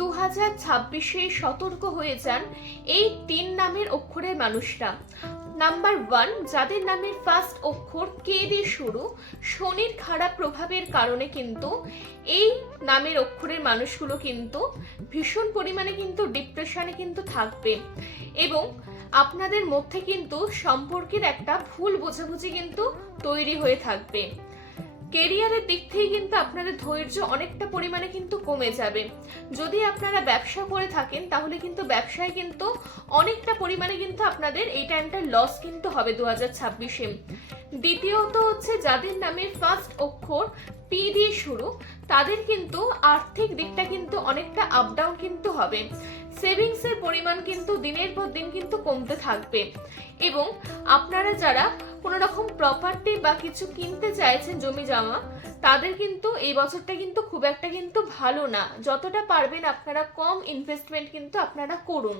2026-এ সতর্ক হয়ে যান এই 3 নামের অক্ষরের মানুষরা। নাম্বার 1, যাদের নামের ফার্স্ট অক্ষর কে দিয়ে শুরু, শনির খারাপ প্রভাবের কারণে কিন্তু এই নামের অক্ষরের মানুষগুলো কিন্তু ভীষণ পরিমাণে কিন্তু ডিপ্রেশনে কিন্তু থাকবে এবং আপনাদের মধ্যে কিন্তু সম্পর্কের একটা ভুল বোঝাবুঝি কিন্তু তৈরি হয়ে থাকবে। কেরিয়ারের দিক থেকে কিন্তু আপনাদের ধৈর্য অনেকটা পরিমাণে কিন্তু কমে যাবে। যদি আপনারা ব্যবসা করে থাকেন তাহলে কিন্তু ব্যবসায় কিন্তু অনেকটা পরিমাণে কিন্তু আপনাদের এই টাইমটা লস কিন্তু হবে 2026-এ। দ্বিতীয়ত হচ্ছে যাদের নামের ফার্স্ট অক্ষর পি দিয়ে শুরু, তাদের কিন্তু আর্থিক দিকটা কিন্তু অনেকটা আপ ডাউন কিন্তু হবে। সেভিংসের পরিমাণ কিন্তু দিনের পর দিন কিন্তু কমতে থাকবে এবং আপনারা যারা কোনো রকম প্রপার্টি বা কিছু কিনতে চাইছেন জমি জমা, তাদের কিন্তু এই বছরটা কিন্তু খুব একটা কিন্তু ভালো না। যতটা পারবেন আপনারা কম ইনভেস্টমেন্ট কিন্তু আপনারা করুন।